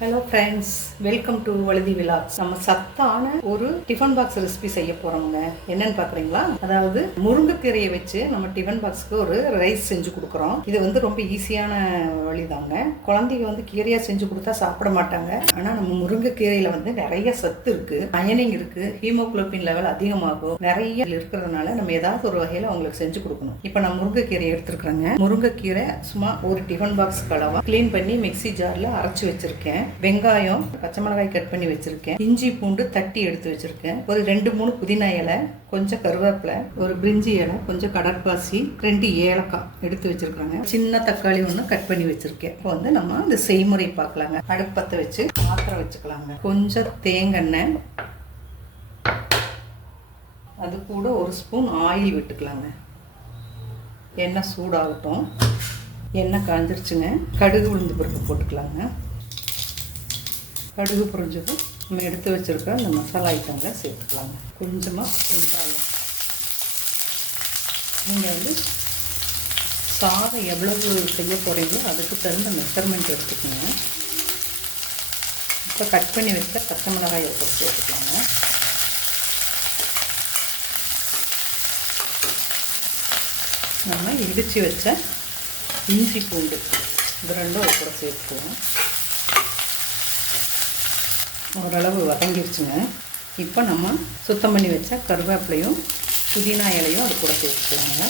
Hello friends, welcome to Vazhuthi vlogs. நம்ம சத்தான ஒரு டிஃபன் பாக்ஸ் ரெசிபி செய்ய போகிறோமுங்க. என்னன்னு பார்க்குறீங்களா? அதாவது முருங்கைக்கீரையை வச்சு நம்ம டிஃபன் பாக்ஸ்க்கு ஒரு ரைஸ் செஞ்சு கொடுக்குறோம். இது வந்து ரொம்ப ஈஸியான வழிதாங்க. குழந்தைங்க வந்து கீரையாக செஞ்சு கொடுத்தா சாப்பிட மாட்டாங்க. ஆனால் நம்ம முருங்கைக்கீரையில் வந்து நிறைய சத்து இருக்குது, அயனிங் இருக்குது, ஹீமோகுளோபின் லெவல் அதிகமாகும். நிறைய இருக்கிறதுனால நம்ம ஏதாவது ஒரு வகையில் அவங்களுக்கு செஞ்சு கொடுக்கணும். இப்போ நான் முருங்கைக்கீரை எடுத்துருக்குறேங்க. முருங்கைக்கீரை சும்மா ஒரு டிஃபன் பாக்ஸ் அளவாக க்ளீன் பண்ணி மிக்சி ஜாரில் அரைச்சி வச்சுருக்கேன். வெங்காயம், பச்சை மிளகாய் கட் பண்ணி வச்சிருக்கேன். இஞ்சி பூண்டு தட்டி எடுத்து வச்சிருக்கேன். ஒரு 2-3 புதினா இலை, கொஞ்சம் கருவேப்பிலை, ஒரு பிரிஞ்சி இலை, கொஞ்சம் கடற்பாசி, 2 ஏலக்காய் எடுத்து வச்சிருக்காங்க. சின்ன தக்காளி ஒன்று கட் பண்ணி வச்சிருக்கேன். இப்போ வந்து நம்ம இந்த செய்முறை பார்க்கலாங்க. அடுப்பத்தை வச்சு பாத்திரம் வச்சுக்கலாங்க. கொஞ்சம் தேங்காய், அது கூட ஒரு ஸ்பூன் ஆயில் விட்டுக்கலாங்க. எண்ணெய் சூடாகட்டும். எண்ணெய் காஞ்சிருச்சுங்க. கடுகு உளுந்து பருப்பு போட்டுக்கலாங்க. கடுகு பொரிஞ்சதும் நம்ம எடுத்து வச்சுருக்க அந்த மசாலா ஐட்டங்களை சேர்த்துக்கலாங்க. கொஞ்சமாக வெங்காயம். நீங்கள் வந்து சாதம் எவ்வளவு செய்ய போகிறீங்களோ அதுக்கு தகுந்த மெஷர்மெண்ட் எடுத்துக்கோங்க. இப்போ கட் பண்ணி வச்ச பச்சை மிளகாயை போட்டு சேர்த்துக்கலாங்க. நம்ம இடித்து வச்ச இஞ்சி பூண்டு இது ரெண்டும் ஒரு கூட சேர்த்துக்குவோம். ஓரளவு வதங்கிருச்சுங்க. இப்போ நம்ம சுத்தம் பண்ணி வச்ச கருவேப்பிலையும் புதினா இலையும் அது கூட சேர்த்துக்கலாங்க.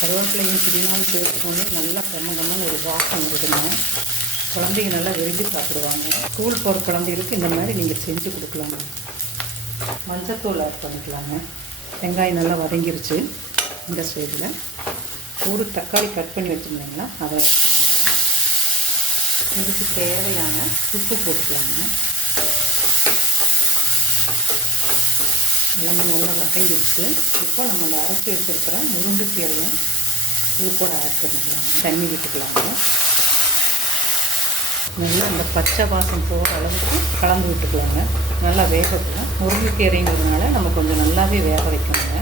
கருவேப்பிலையும் புதினாவும் சேர்த்துக்கோங்க. நல்லா கம்மன்னு ஒரு வாசம் வருதுங்க. குழந்தைங்க நல்லா விரும்பி சாப்பிடுவாங்க. ஸ்கூல் போகிற குழந்தைகளுக்கு இந்த மாதிரி நீங்கள் செஞ்சு கொடுக்கலாங்க. மஞ்சத்தூள் ஆட் பண்ணிக்கலாங்க. வெங்காயம் நல்லா வதங்கிருச்சு. இந்த ஸ்டேஜில் ஒரு தக்காளி கட் பண்ணி வச்சுருந்தீங்களா அதை ஆட் பண்ணிக்கலாம். இதுக்கு தேவையான உப்பு போட்டுக்கலாங்க. எல்லாமே நல்லா வதங்கிடுச்சு. இப்போ நம்ம அந்த அரைச்சி வச்சுருக்கிற முருங்கைக்கீரையும் இது கூட ஆட் பண்ணிக்கலாங்க. தண்ணி விட்டுக்கலாங்க. நல்லா அந்த பச்சை வாசம் போகிற அளவுக்கு கலந்து விட்டுக்கலாங்க. நல்லா வேகட்டும். முருங்கைக்கீரைங்கிறதுனால நம்ம கொஞ்சம் நல்லாவே வேக வைக்கணுங்க.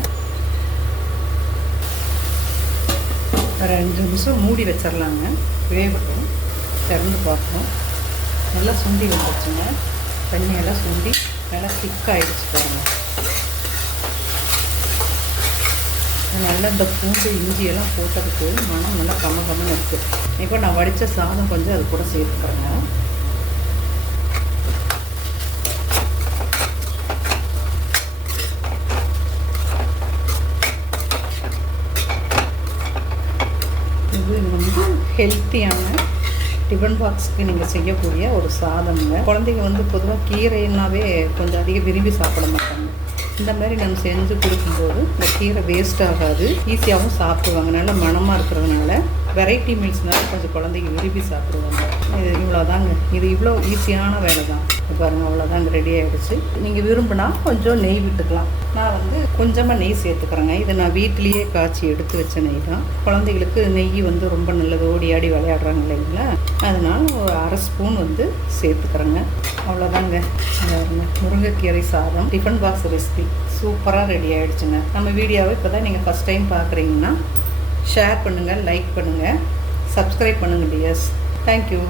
ஒரு 5 நிமிஷம் மூடி வச்சிடலாங்க. வேகட்டும். திறந்து பார்க்கணும். நல்லா சுண்டி வந்துடுச்சுங்க. தண்ணியெல்லாம் சுண்டி நல்லா திக்காகிடுச்சு பாருங்கள். நல்லா இந்த பூண்டு இஞ்சியெல்லாம் போட்டதுக்கு மனம் நல்லா கம்மன்னு இருக்குது. இப்போ நான் வடித்த சாதம் கொஞ்சம் அது கூட சேர்த்துக்கிறேங்க. இது வந்து ஹெல்த்தியான டிஃபன் பாக்ஸுக்கு நீங்கள் செய்யக்கூடிய ஒரு சாதம்ங்க. குழந்தைங்க வந்து பொதுவாக கீரைன்னாவே கொஞ்சம் அதிகம் விரும்பி சாப்பிட மாட்டாங்க. இந்த மாதிரி நம்ம செஞ்சு கொடுக்கும்போது இந்த கீரை வேஸ்ட் ஆகாது, ஈஸியாகவும் சாப்பிடுவாங்க. நல்ல மணமாக இருக்கிறதுனால வெரைட்டி மீல்ஸ்னால கொஞ்சம் குழந்தைங்க விரும்பி சாப்பிடுவாங்க. இது இவ்வளோதாங்க. இது இவ்வளோ ஈஸியான வேலை தான். பாருங்கள், அவ்வளோதாங்க, ரெடி ஆகிடுச்சு. நீங்கள் விரும்பினா கொஞ்சம் நெய் விட்டுக்கலாம். நான் வந்து கொஞ்சமாக நெய் சேர்த்துக்கிறேங்க. இது நான் வீட்டிலையே காய்ச்சி எடுத்து வச்ச நெய் தான். குழந்தைகளுக்கு நெய் வந்து ரொம்ப நல்லது, ஓடி ஆடி விளையாடுறாங்க இல்லைங்களா, அதனால் ஒரு 1/2 ஸ்பூன் வந்து சேர்த்துக்கிறேங்க. அவ்வளோதாங்க. முருங்கைக்கீரை சாதம் டிஃபன் பாக்ஸ் ரெசிபி சூப்பராக ரெடி ஆகிடுச்சுங்க. நம்ம வீடியோவை இப்போ தான் நீங்கள் ஃபஸ்ட் டைம் பார்க்குறீங்கன்னா ஷேர் பண்ணுங்கள், லைக் பண்ணுங்கள், சப்ஸ்கிரைப் பண்ணுங்கள் டியர்ஸ். தேங்க்யூ.